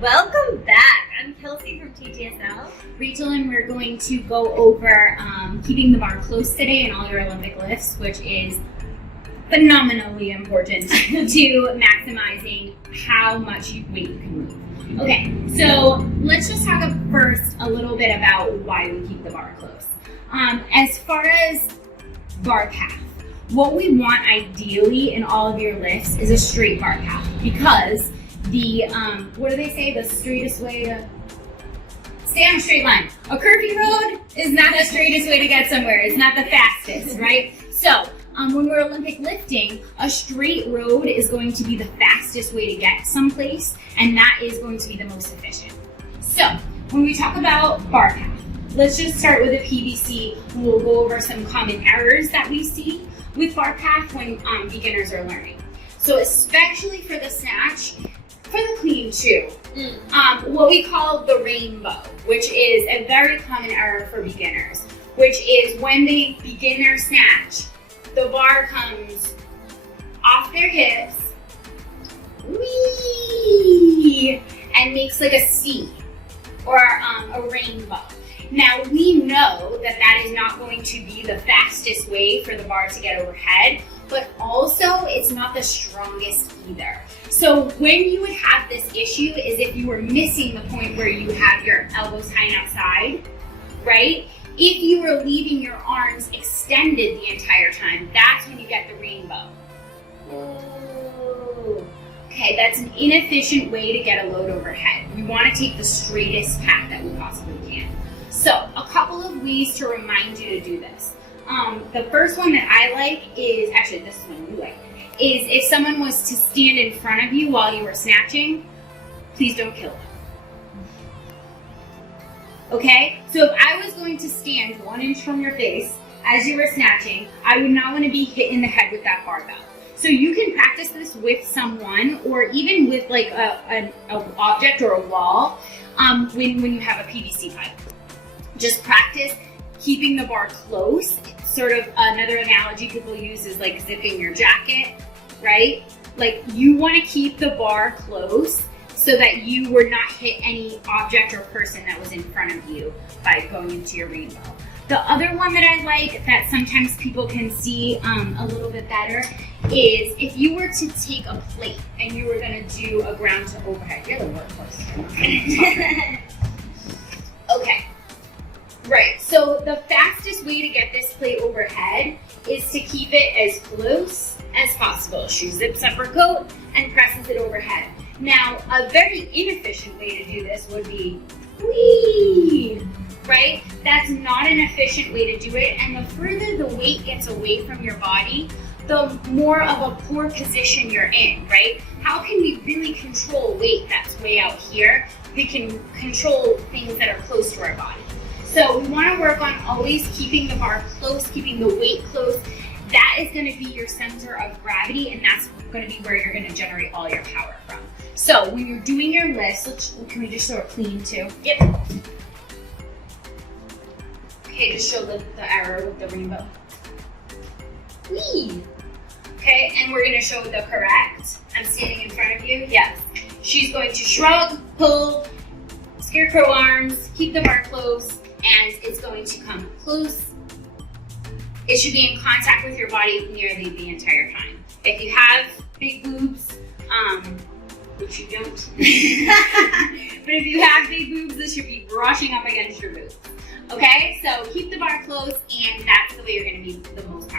Welcome back. I'm Kelsey from TTSL. Rachel, and we're going to go over keeping the bar close today in all your Olympic lifts, which is phenomenally important to maximizing how much weight you can move. Okay, so let's just talk first a little bit about why we keep the bar close. As far as bar path, what we want ideally in all of your lifts is a straight bar path, because the, what do they say, the straightest way to stay on a straight line. A curvy road is not the straightest way to get somewhere. It's not the fastest, right? So when we're Olympic lifting, a straight road is going to be the fastest way to get someplace, and that is going to be the most efficient. So when we talk about bar path, let's just start with a PVC. We'll go over some common errors that we see with bar path when beginners are learning. So especially for the snatch, for the clean too, what we call the rainbow, which is a very common error for beginners, which is when they beginner snatch, the bar comes off their hips, whee, and makes like a C or a rainbow. Now we know that that is not going to be the fastest way for the bar to get overhead, but also it's not the strongest either. So when you would have this issue is if you were missing the point where you have your elbows hanging outside, right? If you were leaving your arms extended the entire time, that's when you get the rainbow. Whoa. Okay, that's an inefficient way to get a load overhead. We want to take the straightest path that we possibly can. So a couple of ways to remind you to do this. The first one that I like is, actually this is one you like, is if someone was to stand in front of you while you were snatching, please don't kill them. Okay? So if I was going to stand 1 inch from your face as you were snatching, I would not want to be hit in the head with that barbell. So you can practice this with someone or even with like an object or a wall when you have a PVC pipe. Just practice keeping the bar close. Sort of another analogy people use is like zipping your jacket, right? Like you want to keep the bar close so that you were not hit any object or person that was in front of you by going into your rainbow. The other one that I like that sometimes people can see a little bit better is if you were to take a plate and you were going to do a ground to overhead. You're the workhorse. Okay. Right, so the fastest way to get this plate overhead is to keep it as close as possible. She zips up her coat and presses it overhead. Now, a very inefficient way to do this would be whee, right? That's not an efficient way to do it, and the further the weight gets away from your body, the more of a poor position you're in, right? How can we really control weight that's way out here? We can control things that are close to our body. So we want to work on always keeping the bar close, keeping the weight close. That is going to be your center of gravity, and that's going to be where you're going to generate all your power from. So when you're doing your lifts, can we just show it clean too? Yep. Okay, just show the arrow with the rainbow. Whee! Okay, and we're going to show the correct. I'm standing in front of you. Yes. She's going to shrug, pull, scarecrow arms, keep the bar close, and it's going to come close. It should be in contact with your body nearly the entire time. If you have big boobs, which you don't, but if you have big boobs, this should be brushing up against your boobs. Okay, so keep the bar close, and that's the way you're going to be the most